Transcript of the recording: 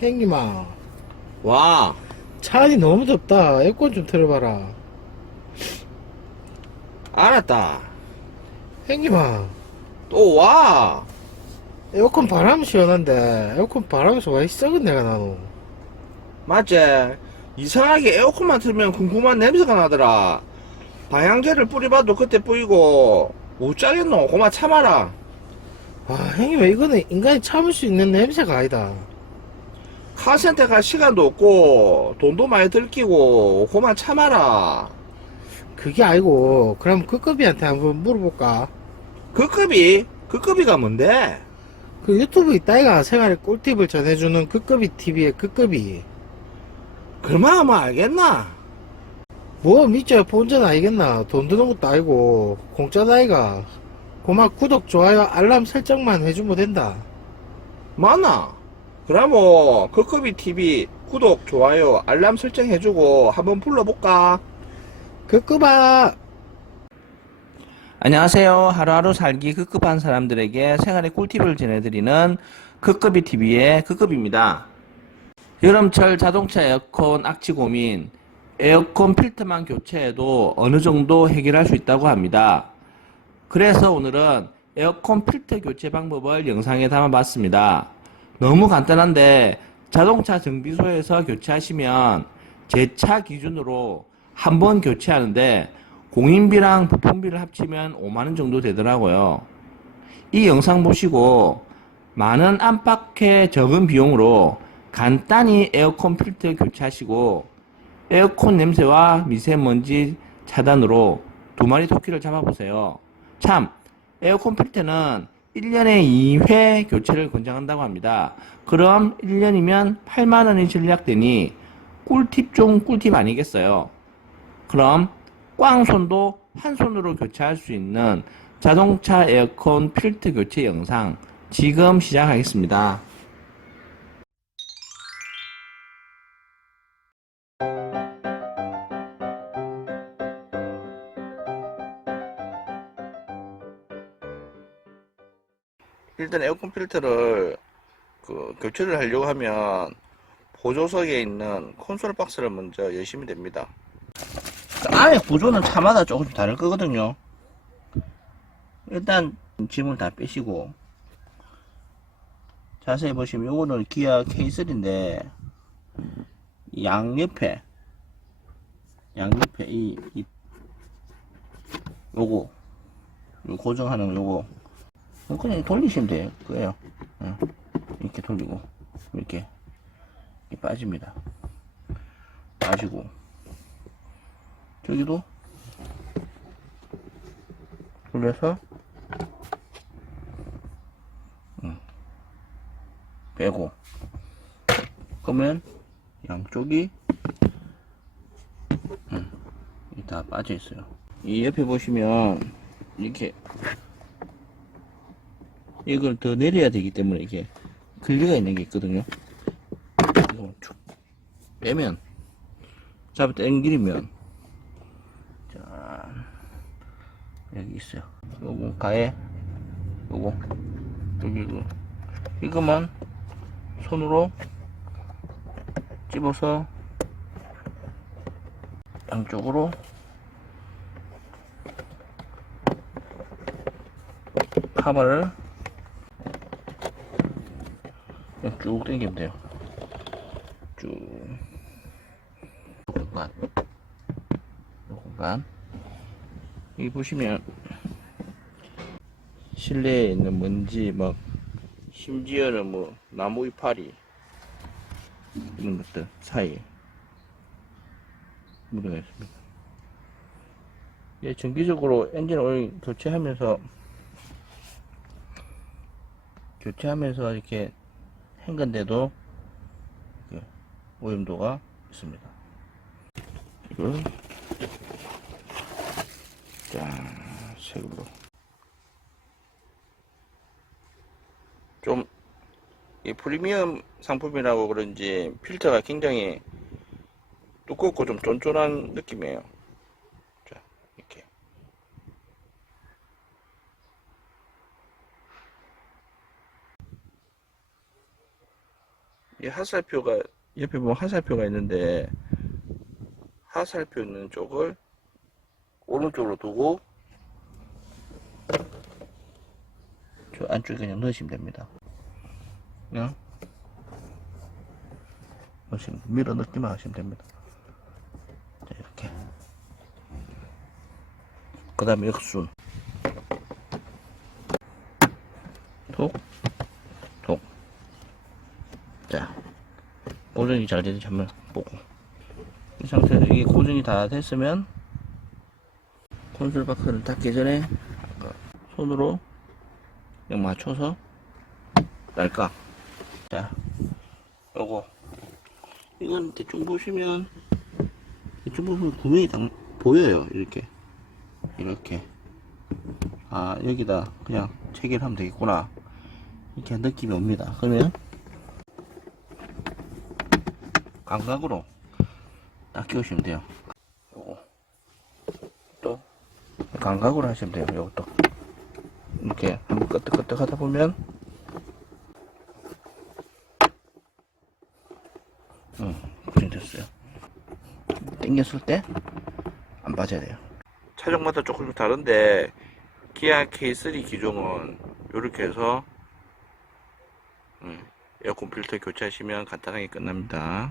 행님아 와, 차 안이 너무 덥다 에어컨 좀 틀어봐라 알았다. 행님아 또 와. 에어컨 바람 시원한데 에어컨 바람에서 왜 썩은 내가 나노 맞지? 이상하게 에어컨만 틀면 궁금한 냄새가 나더라. 방향제를 뿌려봐도 그때 뿌이고, 못 자겠노. 고마 참아라. 아 행님아 이거는 인간이 참을 수 있는 냄새가 아니다 카센터 갈 시간도 없고, 돈도 많이 들키고, 고마 참아라. 그게 아니고 그럼 그 급이한테 한번 물어볼까 그 급이? 그 급이가 뭔데? 그 유튜브 있다이가 생활의 꿀팁을 전해주는 그 급이 TV의 그 급이 그만 하면 알겠나? 뭐 믿자 본전 아니겠나 돈 드는 것도 아니고 공짜다 아이가 고막 구독 좋아요 알람 설정만 해주면 된다 맞나? 그럼 뭐, 그 급이 TV 구독, 좋아요, 알람 설정해주고, 한번 불러볼까? 그 급아 안녕하세요. 하루하루 살기 급급한 사람들에게 생활의 꿀팁을 전해드리는 급급이 TV의 급급입니다. 여름철 자동차 에어컨 악취 고민, 에어컨 필터만 교체해도 어느 정도 해결할 수 있다고 합니다. 그래서 오늘은 에어컨 필터 교체 방법을 영상에 담아봤습니다. 너무 간단한데 자동차 정비소에서 교체하시면 제 차 기준으로 한 번 교체하는데 공인비랑 부품비를 합치면 5만원 정도 되더라고요. 이 영상 보시고 많은 안팎의 적은 비용으로 간단히 에어컨 필터 교체하시고 에어컨 냄새와 미세먼지 차단으로 두 마리 토끼를 잡아보세요. 참, 에어컨 필터는 1년에 2회 교체를 권장한다고 합니다. 그럼 1년이면 8만원이 절약되니 꿀팁 중 꿀팁 아니겠어요? 그럼 꽝손도 한 손으로 교체할 수 있는 자동차 에어컨 필터 교체 영상 지금 시작하겠습니다. 일단 에어컨 필터를 그 교체를 하려고 하면 보조석에 있는 콘솔 박스를 먼저 여시면 됩니다. 그 안에 구조는 차마다 조금씩 다를 거거든요. 일단 짐을 다 빼시고 자세히 보시면 요거는 기아 K3인데 양옆에 양옆에 이, 이 요거 요 고정하는 요거 그냥 돌리시면 돼요. 그래요. 응. 이렇게 돌리고 이렇게, 이렇게 빠집니다. 빠지고 저기도 돌려서 응. 빼고 그러면 양쪽이 응. 이다 빠져 있어요. 이 옆에 보시면 이렇게 이걸 더 내려야 되기 때문에 이게 글리가 있는 게 있거든요. 빼면 잡아 당기면 자 여기 있어요. 요거 가에 요거 여기 이거 이거만 손으로 집어서 양쪽으로 카바를 그냥 쭉 당기면 돼요. 쭉. 요 공간. 요 공간. 여기 보시면 실내에 있는 먼지 막 심지어는 뭐 나무 이파리 이런 것들 사이에 묻어가 있습니다. 예, 정기적으로 엔진 오일 교체하면서 교체하면서 이렇게 헹건데도 이렇게 오염도가 있습니다. 이걸 자 색으로 좀 이 프리미엄 상품이라고 그런지 필터가 굉장히 두껍고 좀 쫀쫀한 느낌이에요. 자 이렇게 이 하살표가 옆에 보면 하살표가 있는데 하살표 있는 쪽을 오른쪽으로 두고 저 안쪽에 그냥 넣으시면 됩니다. 그냥 넣으시면 밀어 넣기만 하시면 됩니다. 자, 이렇게. 그 다음에 역순. 고정이 잘 되는지 한번 보고. 이 상태에서 이게 고정이 다 됐으면 콘솔 바크를 닫기 전에 손으로 그냥 맞춰서 날까. 자, 요거. 이건 대충 보시면, 대충 보시면 구멍이 딱 보여요. 이렇게. 이렇게. 아, 여기다 그냥 체결하면 되겠구나. 이렇게 느낌이 옵니다. 그러면, 감각으로 딱 끼우시면 돼요. 요거. 또, 감각으로 하시면 돼요. 요것도. 이렇게 한번 끄덕끄덕 하다 보면, 응, 그림 됐어요. 당겼을 때 안 빠져야 돼요. 차종마다 조금씩 다른데 기아 K3 기종은 이렇게 해서 음, 에어컨 필터 교체하시면 간단하게 끝납니다.